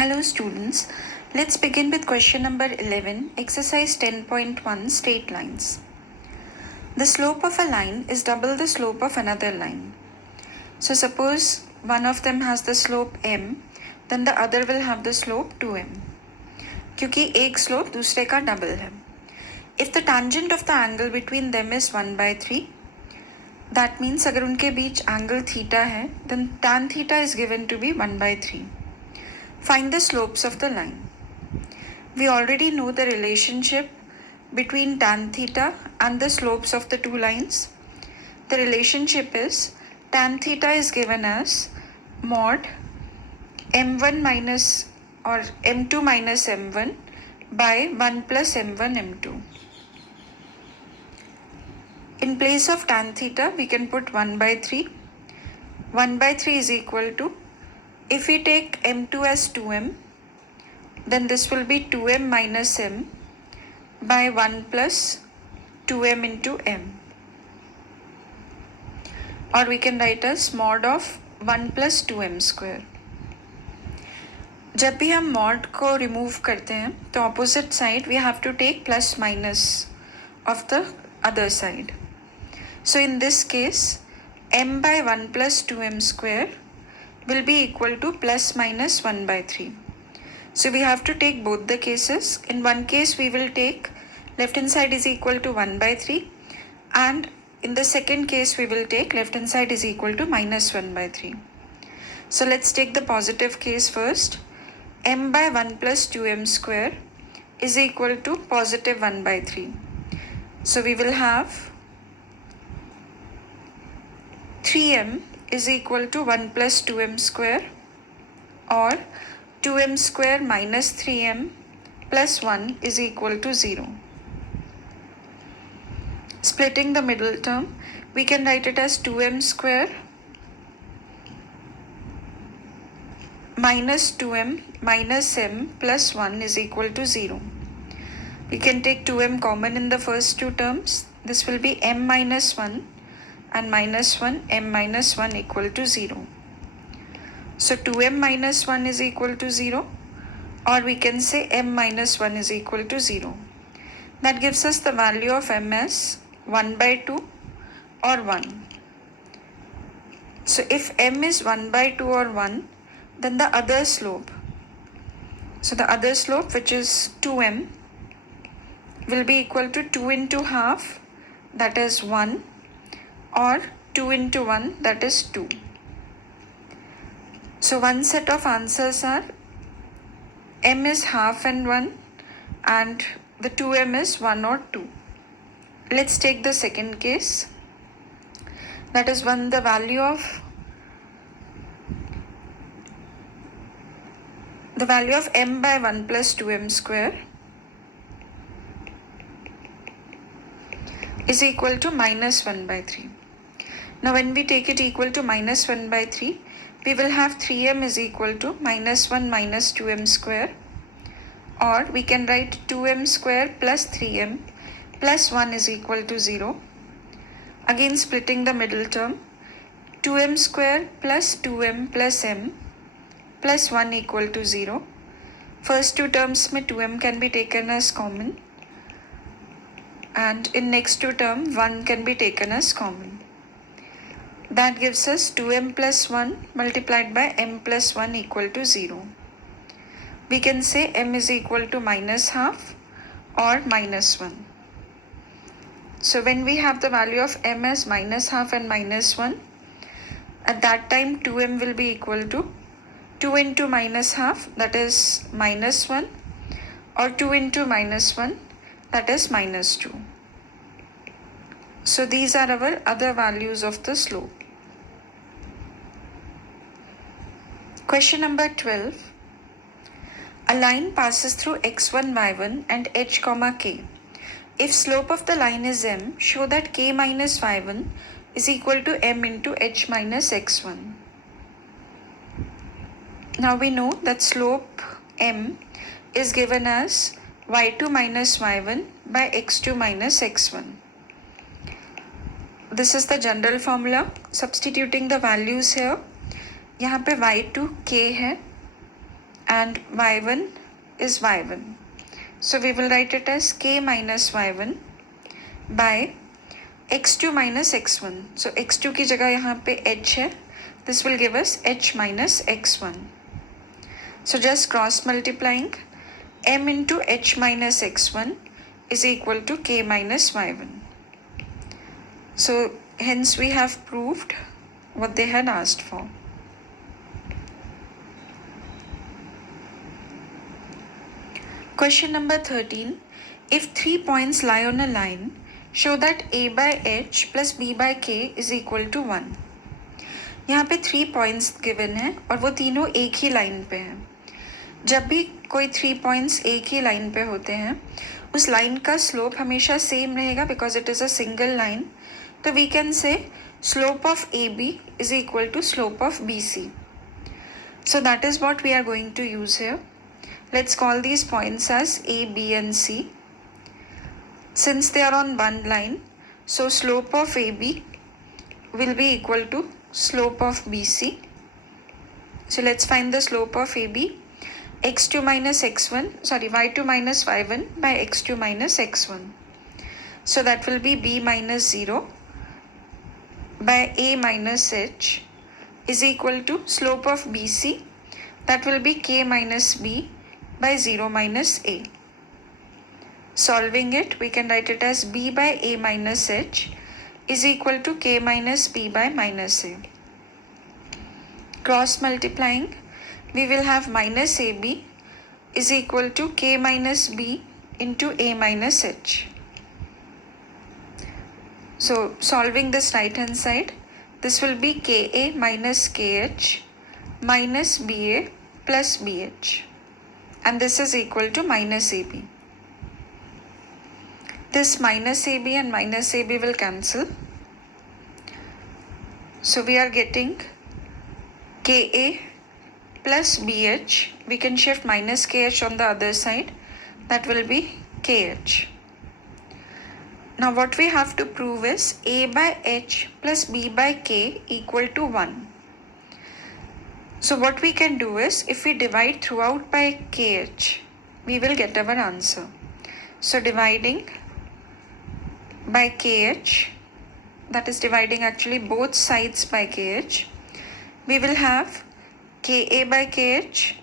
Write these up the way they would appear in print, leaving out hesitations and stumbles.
Hello students, let's begin with question number 11, exercise 10.1, straight lines. The slope of a line is double the slope of another line. So suppose one of them has the slope m, then the other will have the slope 2m. क्योंकि एक slope दूसरे का double है. If the tangent of the angle between them is 1/3, that means अगर उनके बीच angle theta है, then tan theta is given to be 1/3. Find the slopes of the line. We already know the relationship between tan theta and the slopes of the two lines. The relationship is tan theta is given as mod m1 minus or m2 minus m1 by 1 plus m1 m2. In place of tan theta, we can put 1/3. 1/3 is equal to, if we take m2 as 2m, then this will be 2m minus m by 1 plus 2m into m. Or we can write as mod of 1 plus 2m square. जब भी हम mod को remove करते हैं तो opposite side we have to take plus minus of the other side. So in this case, m by 1 plus 2m square will be equal to plus minus 1/3. So we have to take both the cases. In one case we will take left hand side is equal to 1/3, and in the second case we will take left hand side is equal to minus 1/3. So let's take the positive case first. M by 1 plus 2m square is equal to positive 1/3. So we will have 3m is equal to 1 plus 2m square, or 2m square minus 3m plus 1 is equal to 0. Splitting the middle term, we can write it as 2m square minus 2m minus m plus 1 is equal to 0. We can take 2m common in the first two terms. This will be m minus 1 and minus 1, m minus 1 equal to 0. So 2m minus 1 is equal to 0, or we can say m minus 1 is equal to 0. That gives us the value of m as 1/2 or 1. So if m is 1/2 or 1, then the other slope, so the other slope, which is 2m, will be equal to 2 into half, that is 1, or 2 into 1, that is 2. So one set of answers are m is half and 1, and the 2m is 1 or 2. Let's take the second case. That is when the value of m by 1 plus 2m square is equal to minus 1/3. Now when we take it equal to minus 1/3, we will have 3m is equal to minus 1 minus 2m square, or we can write 2m square plus 3m plus 1 is equal to 0. Again splitting the middle term, 2m square plus 2m plus m plus 1 equal to 0. First two terms में 2m can be taken as common, and in next two term 1 can be taken as common. That gives us 2m plus 1 multiplied by m plus 1 equal to 0. We can say m is equal to minus half or minus 1. So when we have the value of m as minus half and minus 1, at that time 2m will be equal to 2 into minus half, that is minus 1, or 2 into minus 1, that is minus 2. So these are our other values of the slope. Question number 12. A line passes through x1, y1 and h, k. If slope of the line is m, show that k minus y1 is equal to m into h minus x1. Now we know that slope m is given as y2 minus y1 by x2 minus x1. This is the general formula. Substituting the values here, यहाँ पे y2 k है and y1 is y1. So we will write it as k minus y1 by x2 minus x1. So x2 की जगह यहाँ पे h है. This will give us h minus x1. So just cross multiplying, m into h minus x1 is equal to k minus y1. So hence we have proved what they had asked for. Question number 13. If 3 points lie on a line, show that a by h plus b by k is equal to 1. यहाँ पे 3 points given है और वो तीनों एक ही line पे हैं. जब भी कोई 3 points एक ही लाइन पे होते हैं, उस लाइन का स्लोप हमेशा सेम रहेगा because it is a single line. तो we can say slope of A B is equal to slope of B C. So that is what we are going to use here. Let's call these points as A, B and C. Since they are on one line, so slope of AB will be equal to slope of BC. So let's find the slope of AB. x2 minus x1, sorry, y2 minus y1 by x2 minus x1. So that will be B minus 0 by A minus h is equal to slope of BC. That will be k minus b by 0 minus a. Solving it, we can write it as b by a minus h is equal to k minus b by minus a. Cross multiplying, we will have minus ab is equal to k minus b into a minus h. So solving this right hand side, this will be ka minus kh minus ba plus bh. And this is equal to minus AB. This minus AB and minus AB will cancel. So we are getting KA plus BH. We can shift minus KH on the other side. That will be KH. Now what we have to prove is A by H plus B by K equal to 1. So what we can do is, if we divide throughout by kh, we will get our answer. So dividing by kh, that is dividing actually both sides by kh, we will have ka by kh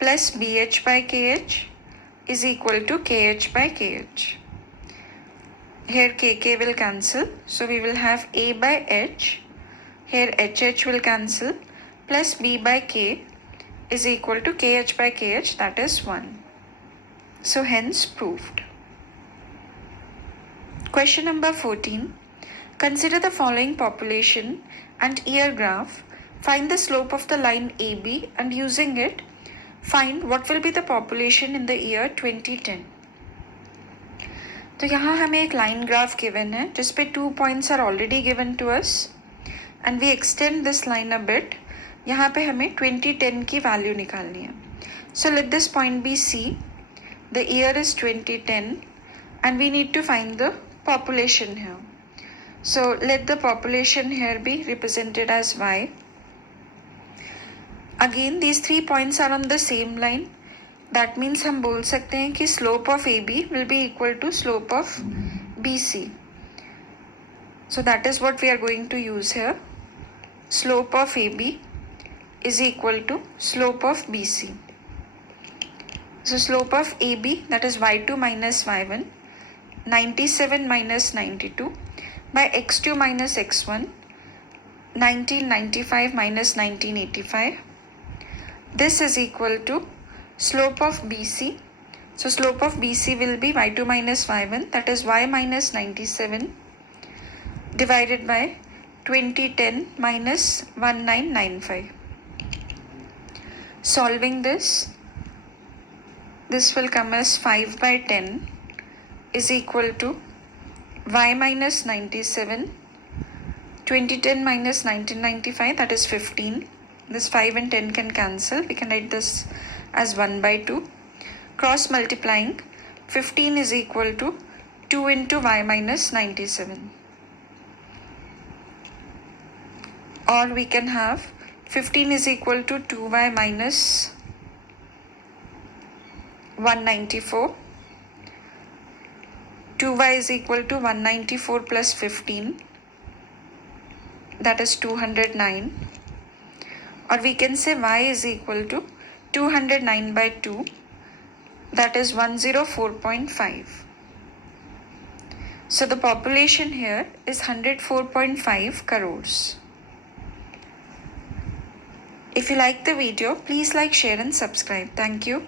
plus bh by kh is equal to kh by kh. Here kk will cancel, so we will have a by h. Here hh will cancel, plus b by k is equal to kh by kh, that is 1. So hence proved. Question number 14. Consider the following population and year graph. Find the slope of the line AB and using it, find what will be the population in the year 2010. तो यहाँ हमें एक line graph given है जिस पे 2 points are already given to us and we extend this line a bit. यहाँ पे हमें 2010 की वैल्यू निकालनी है. So let this point be C. The year is 2010 and we need to find the population here. So let the population here be represented as Y. Again these 3 points are on the same line. That means हम बोल सकते हैं कि slope of AB will be equal to slope of BC. So that is what we are going to use here. Slope of AB is equal to slope of BC. So slope of AB, that is y2 minus y1, 97 minus 92 by x2 minus x1, 1995 minus 1985. This is equal to slope of BC. So slope of BC will be y2 minus y1, that is y minus 97 divided by 2010 minus 1995. Solving this will come as 5 by 10 is equal to y minus 97, 2010 minus 1995, that is 15. This 5 and 10 can cancel. We can write this as 1 by 2. Cross multiplying, 15 is equal to 2 into y minus 97. Or we can have 15 is equal to 2y minus 194. 2y is equal to 194 plus 15, that is 209. Or we can say y is equal to 209 by 2, that is 104.5. So the population here is 104.5 crores. If you like the video, please like, share and subscribe. Thank you.